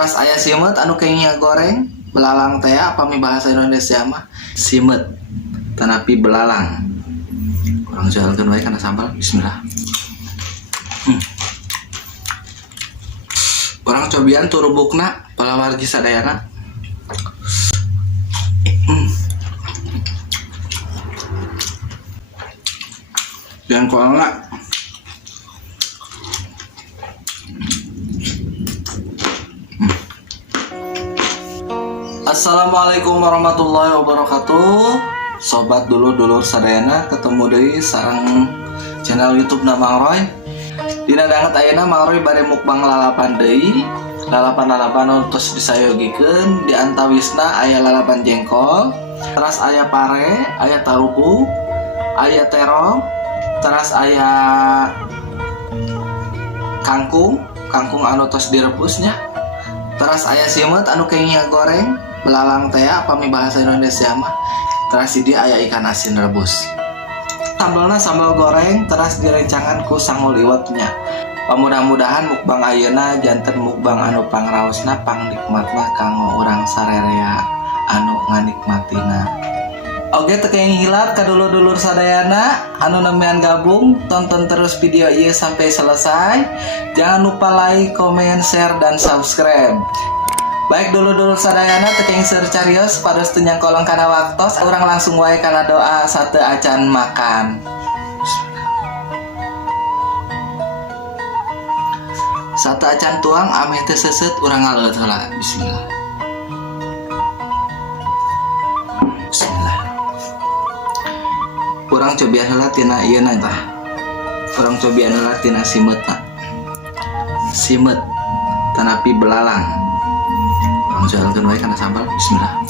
Teras aya simet anu kenging goreng belalang teh apa mi bahasa Indonesia mah simet tanapi belalang. Kurang jalankeun wae kana sambal. Bismillah. Orang cobian turubukna palawargi sadayana. Dan kualna Assalamualaikum warahmatullahi wabarakatuh. Sobat dulur-dulur sadayana, ketemu deui sareng channel YouTube na Mang Roy. Dina danget ayeuna Mang Roy bade mukbang lalapan deui. Lalapan-lalapan tos disayogikeun di antawisna aya lalapan jengkol, teras aya pare, aya taruhu, aya terong, teras aya kangkung anu tos direbusnya. Teras aya simet anu kenging goreng belalang teh apa mi bahasa Indonesia mah. Teras di aya ikan asin rebus. Sambalna sambal goreng teras direncangan ku sangu liwetnya. Mudah-mudahan mukbang ayeuna janten mukbang anu pangraosna pangnikmatna kanggo urang sarerea anu nganikmatina. Oge teu kenging hilap ka dulur-dulur sadayana anu nemean gabung, tonton terus video ieu sampai selesai. Jangan lupa like, comment, share dan subscribe. Baik dulur-dulur sadayana teu kenging seur carios pados teu nyangkolong kana waktos, urang langsung wae kana doa sateu acan makan. Sateu acan tuang ameh teu seuseut urang ngaleut heula. Bismillah. Bismillah. Urang cobian heula tina ieu na tah. Urang cobian heula tina simetna. Simet tanapi belalang. Urang jalankeun wae kana sambal. Bismillah.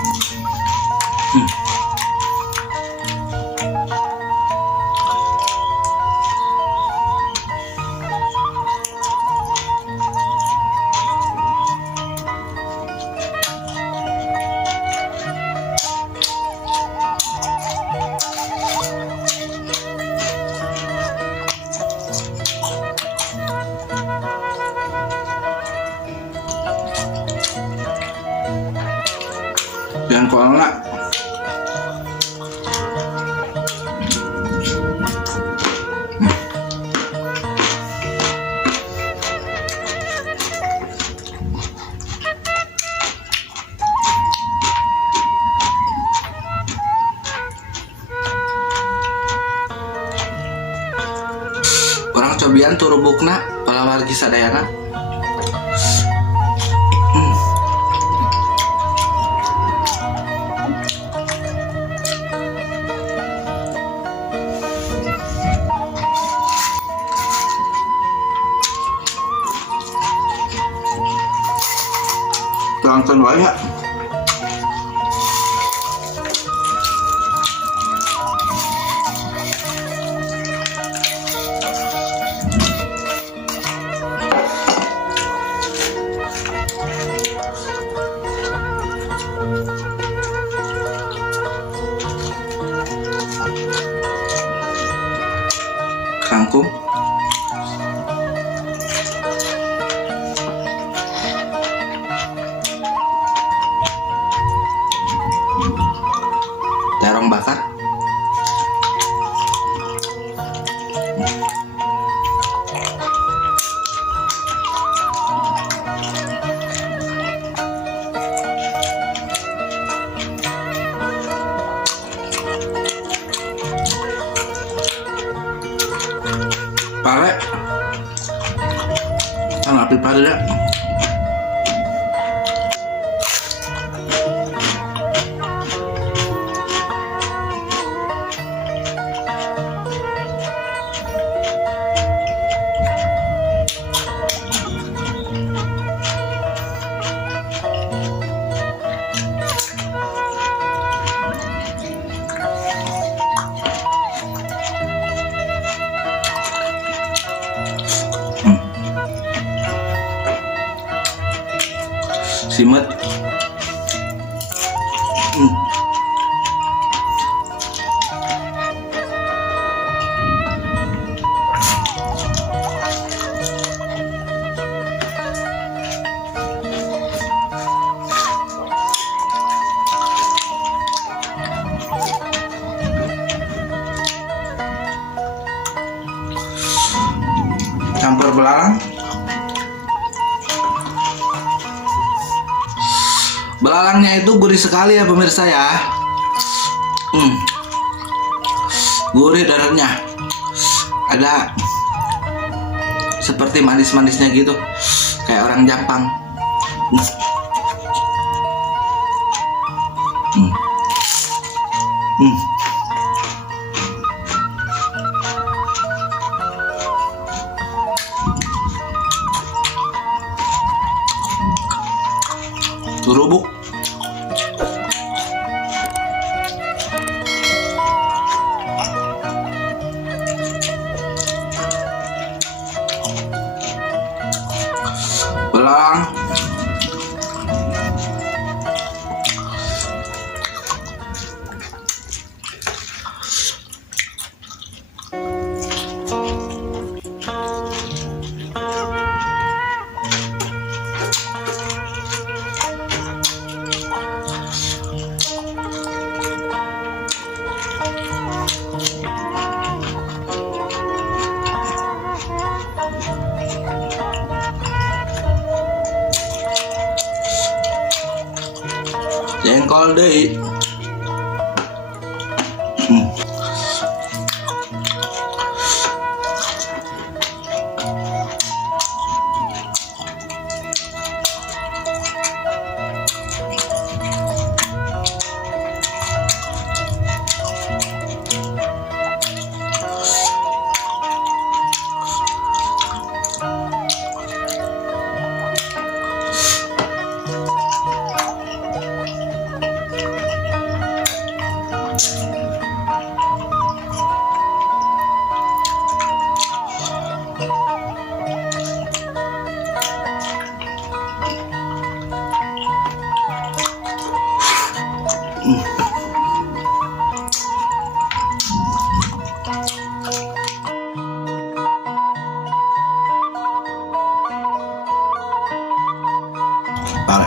Dan kualna orang cobian turubukna palawargi sadayana. Tonton wae ya. Kangkung, terong bakar, pare, tanapi pare ya. Simet. Belalangnya itu gurih sekali ya pemirsa ya. Gurih darahnya. Ada seperti manis-manisnya gitu. Kayak orang Jepang. Turubuk. Belalang. Jengkol deh. Pare.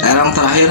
Terong terakhir.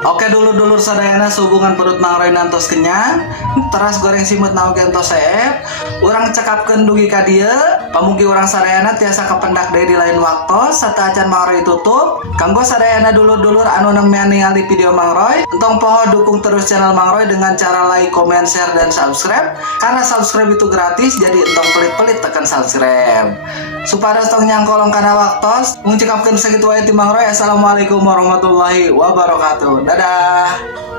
Oke dulur-dulur sadayana sehubungan perut Mang Roy nantos kenyang, teras goreng simut naon kentos seep, urang cekapkeun dugi ka dieu, pamugi urang sadayana tiasa kapendak deui di lain waktu, sarta acan Mang Roy tutup. Kanggo sadayana dulur-dulur anu nembean ningali video Mang Roy, entong poho dukung terus channel Mang Roy dengan cara like, comment, share, dan subscribe. Karena subscribe itu gratis, jadi entong pelit-pelit tekan subscribe. Supados tong nyangkolong kana waktos, ngucapkeun sakitu wae ti Mang Roy. Assalamualaikum warahmatullahi wabarakatuh. Dadah.